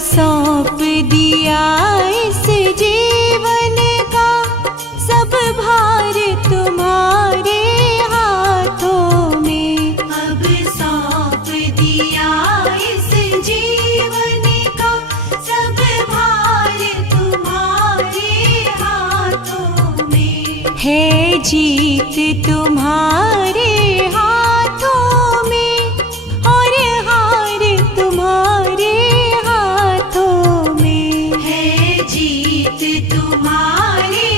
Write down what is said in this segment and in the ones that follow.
सौंप दिया इस जीवन का सब भार तुम्हारे हाथों में। अब सौंप दिया इस जीवन का सब भार तुम्हारे हाथों में। है जीत तुम्हारे हाथों में और हार तुम्हारे हाथों में। है जीत तुम्हारे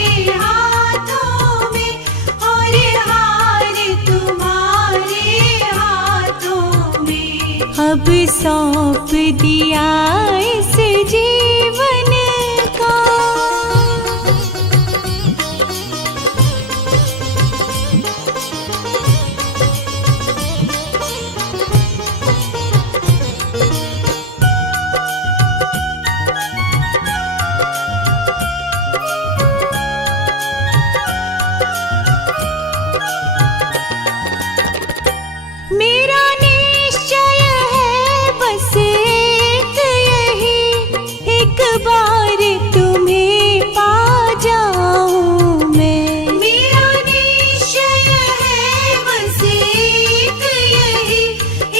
हाथों में और हार तुम्हारे हाथों में। अब सौंप दिया इस जीवन का। मेरा निश्चय है बस एक यही, एक बार तुम्हें पा जाऊं मैं। मेरा निश्चय है बस एक यही,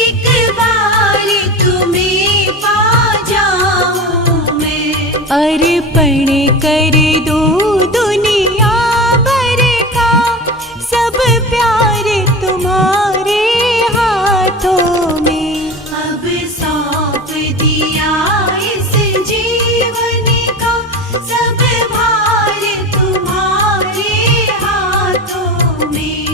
एक बार तुम्हें पा जाऊं मैं। अर्पण कर दूं दुनिया भर का सब प्यार तुम्हारे हाथों में। अब सौंप दिया इस जीवन का सब भार तुम्हारे हाथों में।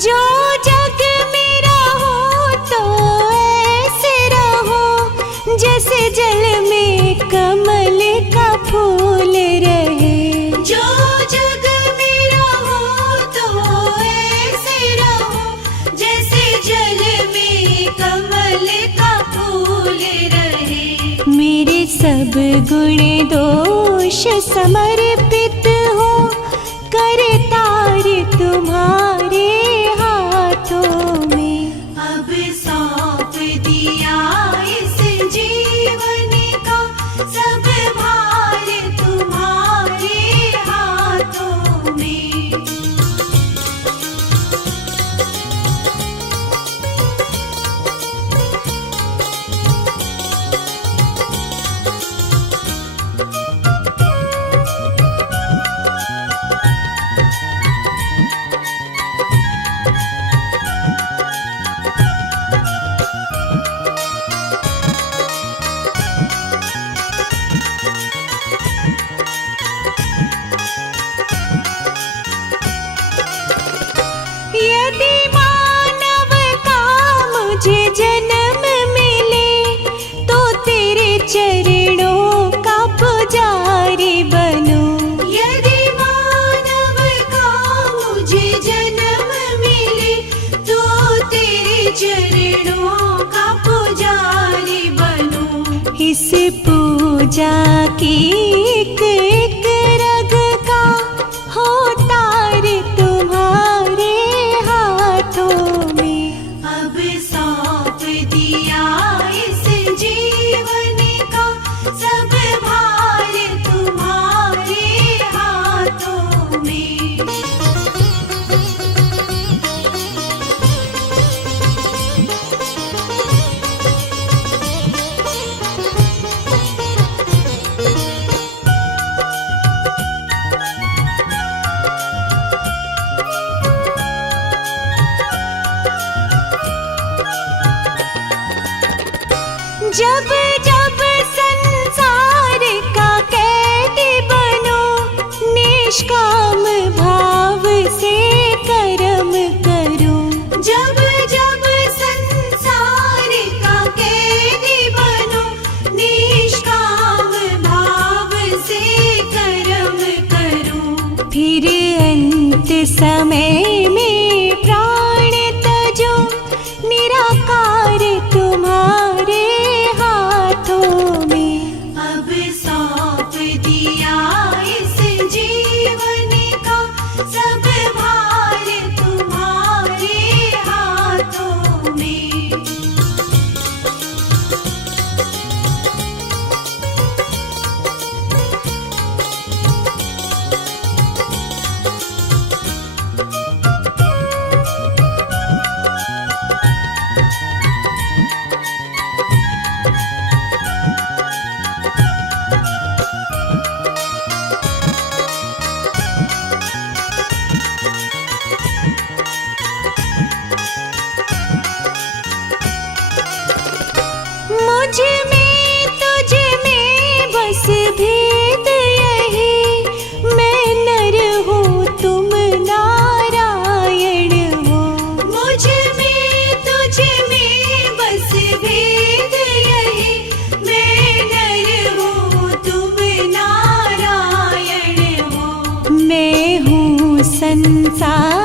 जो जग मेरा हो तो ऐसे रहो जैसे जल में कमल का फूल रहे। जो जग मेरा हो तो ऐसे रहो जैसे जल में कमल का फूल रहे। मेरे सब गुण दोष समर्पित हो करतार तुम्हारे हाथों में। अब सौंप दिया इस जीवन का सब भार तुम्हारे हाथों में। यदि मानव का मुझे जन्म मिले तो तेरे चरणों का पुजारी बनूं। यदि मानव का मुझे जन्म मिले तो तेरे चरणों का पुजारी बनूं। इस पूजा की एक एक रग का हो तार तुम्हारे हाथों में। अब सौंप दिया इस जीवन का सब भार तुम्हारे हाथों में। जब जब संसार का कैदी बनो निष्काम भाव से कर्म करूं। जब जब संसार का कैदी बनो निष्काम भाव से कर्म करूं। फिर अंत समय में संसार